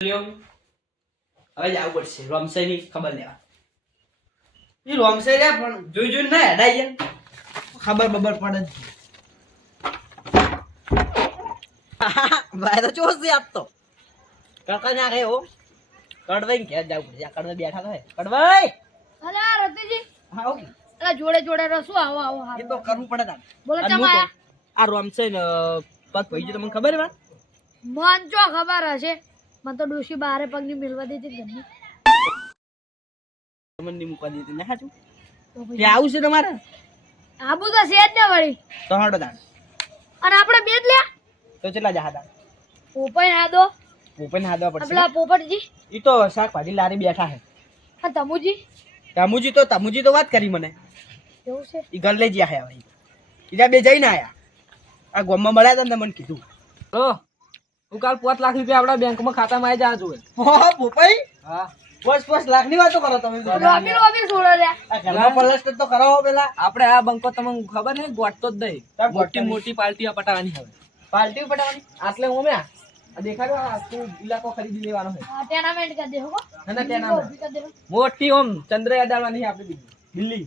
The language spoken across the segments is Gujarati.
લ્યો. હવે જવું પડશે. રમસાઈની ખબર લેવા. ઈ રોમસે રે પણ જોઈ જોઈને ના હેડાઈ જાય ખબર બબર પડે જ. ભાઈ તો ચોસ આપતો કડકા ના ગયો કડવાઈ ઘેર જવું પડશે. આ બેઠા તો હે કડવાઈ અલા રતિજી. હા ઓકે. અલા જોડે જોડે રસો આવો આવો એ તો કરવું પડે તાર. બોલો અને આ રોમ રોમસે ને પગ ભાઈ જો તમને ખબર છે મન જો ખબર હશે. મને તો ડોશી બારે પગની મિલવા દીધી ઘરની. તમને ની મૂકવા દીધી ને હાચું તો આવું છે તમારે? આબુ તો છે જ ને વળી. તો હડો દાન અને આપણે બે જ લ્યા. તો કેટલા જા હતા? પોપાઈ ના દો ઓપન હાદવા પડશે. પેલા પોપટજી. ઈ તો શાકભાજી લારી બેઠા હે હા તમુજી? તમુજી તો તમુજી તો વાત કરી મને. એવું છે? ઈ ઘર લઈ ગયા હવે બીજા બે જઈને આયા. આ ગોમમાં મળ્યા હતા ને મને કીધું. ઓ હું કાલ પાંચ લાખ રૂપિયા આપણા બેંકમાં ખાતામાં આવી જા જોઈએ હા પોપાઈ. હા. બસ બસ લાખની વાતો કરો તમે તો. લોબી લોબી છોડો લ્યા. આ ઘરમાં પલસ્ટર તો કરાવો પેલા. આપણે આ બંકો તમને ખબર ને ગોઠતો જ નહીં. મોટી પટાવાની હવે. પાર્ટી પટાવાની? આટલે ઇલાકો ખરીદી લેવાનો છે. ટેનામેન્ટ કરી દેહો ના ના ત્યાં ના ઊભી કરી દેહો મોટી ઓમ ચંદ્ર અડાડવાની છે આપણે દિલ્હી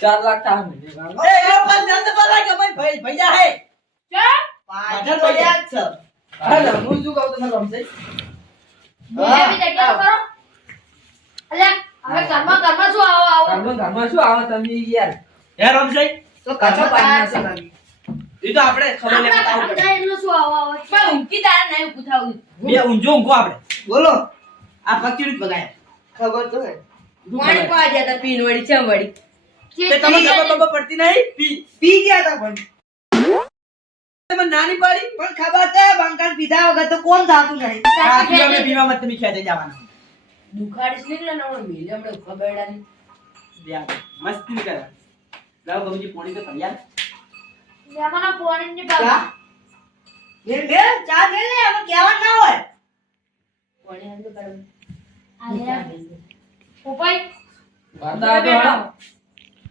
ચાર લાખ તા મહિને એ એ પણ નંદ પરા કે ભાઈ ભાઈ ભૈયા હે. પાછળ પડ્યા જ છે. હાલો, હું શું કહું તમે રમશે એવી જગ્યા કરો? અલ્યા હવે ઘરમાં ઘરમાં શું આવો આવો? ઘરમાં ઘરમાં શું આવે તમે યાર? હે રમશે તો કાચો પાણી નાખો. એ તો આપણે ખબર લેવા તાવું પડે આપણે શું આવો આવો? પણ ઊંઘી તારે નહીં પૂછાવું બે ઊંઝો ઊંઘો આપણે. બોલો. આ રીત બગાય ખબર તો હે પાણી પા ગયા તા પીન વળી ચમ વળી. તે તમે ખબર ખબર પડતી નહીં? પી. પી ગયા તા પણ. તમે નાની પાડી? પણ ખબર છે બંકાન પીધા વગર તો કોણ થાતું નહીં? આ પીવા મત તમે ખેંચી જવાના. દુખાડીશ નીકળે ને હમણાં મેલે હમણાં ખબરડાની ધ્યાન મસ્તી કરે. લાવ ગમજી પોણી તો તૈયાર મહેમાનો પોણીની ચા બાબા. લે. લે ચા લે લે હવે કેવા ના હોય. પાણી વાતા તો હા.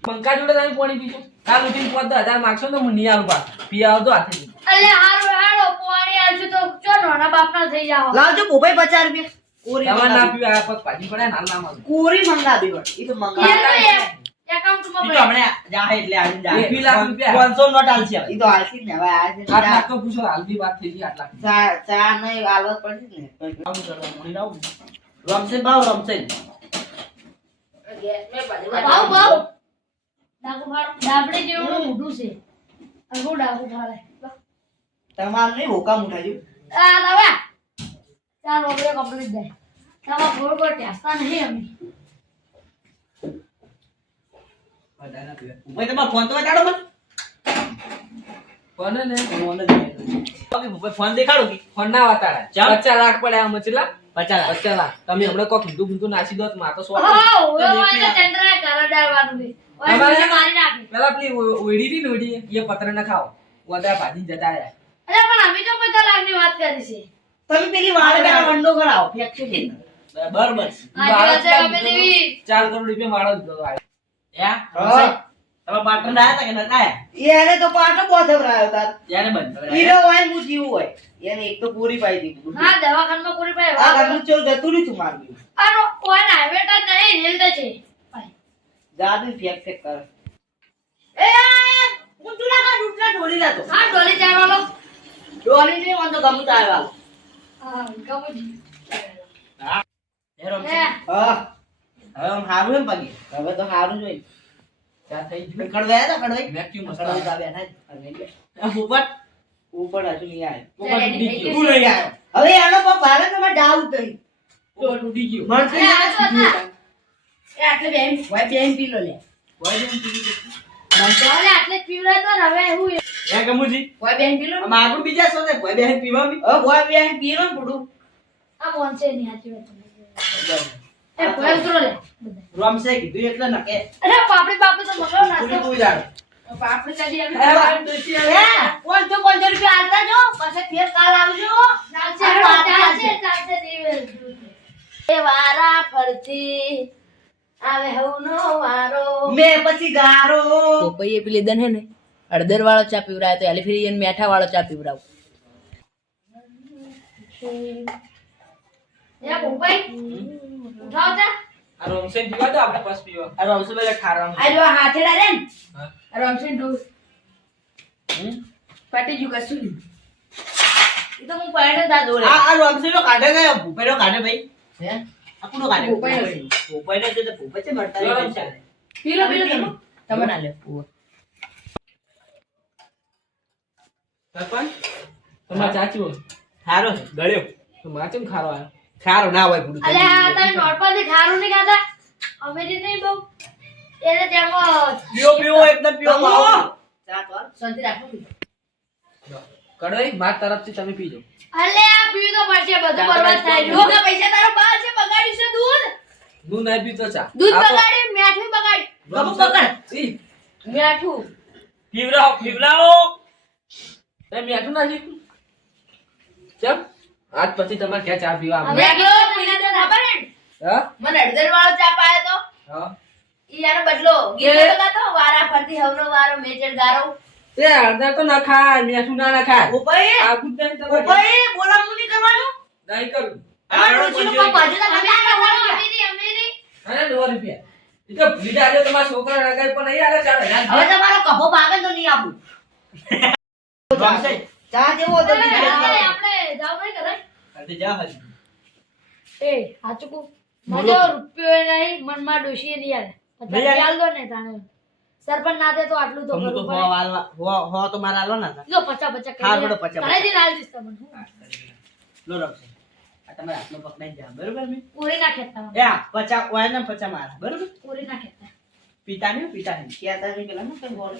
પંખા જોડે તમે પાણી પીશો? કાલ ઉઠીને પાંચ દસ હજાર માગશો ને તો હું નહીં આવું પા પી આવજો હાથે અલે હારો હારો પાણી આલશું તો. ચો નાના બાપના થઈ જાવ લાવજો બોભાઈ પચાસ રૂપિયા. કોરી તમારે ના પીવા આ પગ ભાજી પડે ને ના માગો. કોરી મંગાવી હોય એ તો મંગાવી. તો એ- તો પડે. હમણાં જાહે એટલે આવી જાહે. એકવી લાખ રૂપિયા. પાંચસો નોટ આલશે ઈ તો આલશે ને. હવે આ છે ને લાખ તો પૂછો હાલતી વાત થઈ ગઈ આઠ લાખ ચા ચા નહીં આલવા પડશે ને. આવું કરવા મળી લાવું. રમશે ભાવ રમશે ડાકુ ફાડો ડાબડી મોઢું છે. આખું ડાકુ ફાડે. તમારે નહીં હોકા આ ચાર કમ્પ્લીટ જાય તમારા ગોળ નહીં અમે. ભાઈ તમારો ફોન તો બતાડો મને. ફોન ને ફોન જ નહીં. ભાઈ ફોન દેખાડો કે? ફોન ના વાતાડા ચાર ચાર લાખ પડ્યા મચલા પચાસ લાખ. પચાસ લાખ. તમે હમણાં કોક હિન્દુ હિન્દુ નાસી દો માં તો સો હા પેલા પેલી ઓઈડી ની ઓઈડી એ પત્ર ના ખાઓ. વધારે ભાજી જતા રહ્યા. અરે પણ અમે તો પચાસ લાખની વાત કરી છે. તમે પેલી વાળ પેલા વંડો કરાવો ફેક્ટરી બરાબર. ચાર કરોડ રૂપિયા વાળો દીધો યા તમે પાટણ આયા તા કે નતા આયા? એને તો પાટો બોધવરાયો તા ત્યારે બંધ હીરો હોય ને હું જીવું હોય. એને એક તો પૂરી પાઈ દીધું. હા દવાખાનામાં પૂરી પાઈ આ ઘરનું ચોર જતું રહ્યું તું મારું અરે કોણ હાઈવે જ નહીં રેલ તો છે. જાદુ ફેક ફેક કરે. એ હું તું લાગા ડૂટલા ઢોલી લાતો હા ઢોલી ચાય વાળો ડોલી નહીં મને તો ગમતા વાલો હા ગમુજી હા. હેરો હે. હા. હવે હારું એમ પગી? હવે તો હારું જોઈ ચા થઈ ગયું? કડવાયા કડવાઈ? વેક્યુમ કડવાઈ ઉપર? હજુ નહીં આવ્યો? હવે આનો પગ ગયો. એ આટલે બેન હોય બેન પી લો લે. અરે આટલે જ ને હવે હું ગમુજી. હોય બેન પી લો આમ બીજા શું છે બેન પીવા બી. હવે બેન પીરો ને પૂડું આ મોનસે ની હાચી વાત એ ભોય લે. બધા. કીધું એટલે નકે. અરે પાપડી બાપડી તો મગર પૂરી નાસ્તો. પૂરી જાડો આપણે ચાલી હે, આવી. હે, પાંચસો પાંચસો રૂપિયા આલતા જો પછી ફેર કાલ આવજો. ચાલશે ચાલશે ચાલશે. દિવસ એ વારા ફરતી. આવે હવનો વારો. મેં પછી ગારો. પોપઈએ પેલી દન હે ને હળદર વાળો ચા પીવડાયો તો એલી ફરી એને મેઠા વાળો ચા પીવડાવો એ ભોપાઈ ઉઠાવ તા આ રોમસેન પીવા તો આપણે પાસ પીવા. આ રમશે પેલા ખારામાં. આ જો આ હાથેડા ને. આ રમશે ડો ફાટી ગયું કશું એ તો હું પડે તા દોડે. આ આ રમશે નો કાઢે ગયો ભૂપેનો કાઢે ભાઈ. હે? આ કાઢે? ભૂપાઈનો છે. ભૂપાઈનો તો ભૂપાઈ છે મળતા જો. નહીં રમશે. છે. પી લો પી લો તમે તમે ના લે સરપંચ તમારા ચાચી હોય ખારો ગળ્યો. તો ખારો આવ્યો? ખારો ના હોય પૂરું અલે આ તમે નોટપાથી ખારું નહીં ખાતા. અમેરી નહીં બહુ. એટલે તેમાં પીઓ પીઓ એકદમ પીઓ માવો. ચા તો શાંતિ રાખો કડવાઈ માર તરફથી તમે પીજો અલે આ પીવું તો પડશે બધું બરબાદ થાય રહ્યું. દૂધના પૈસા તારો બાર છે બગાડ્યું છે દૂધ? દૂધ નહીં પીતો ચા. દૂધ બગાડ્યું મીઠું બગાડ્યું ગમુ પકડ ઈ, મીઠું. પીવડાવો પીવડાવો. તે મીઠું નથી કેમ? આજ પછી તમારે ક્યાં ચા પીવા આવે? મને હળદર વાળો ચા પાયો તો. હા. ઈ આનો બદલો ગીતો લગાતો વારા ફરતી હવનો વારો મેજર ગારો. એ હળદર તો ના ખાય મીઠું ના ના ખાય. આખું જ નહીં તમારે ભૂપાઈ બોલાવું નહીં કરવાનું? નહીં કરું. આનો ડોશીનું કામ બાજુ ના અમે આ કરવાનું, અમેરી અમેરી અરે દો રૂપિયા. એ તો આજે તમારા છોકરા નગર પણ નહીં આવે ચાલે હવે તમારો કભો ભાગે તો નહીં આપું. ચા જેવો હતો આપણે જાવ નહીં કરે અરે જા હજી. એ હાચું મજો રૂપિયો નહીં મનમાં ડોશીએ નહીં નહીં પચાસ? દો ને તાણે. સરપંચ ના દે તો આટલું તો હું તો હો વાલવા હો હો તો મારા આલો ના જો પચા પચા કરી બડો પચા, કરે દી નાલ દીસ તમને લો આ તમારે આટલો પકડાઈ જા બરોબર મેં પૂરી ના ખેતા એ પચા ઓય ને પચા મારા બરોબર? પૂરી ના ખેતા પિતા ને પિતા ને ક્યાં તારી પેલા ને બોલ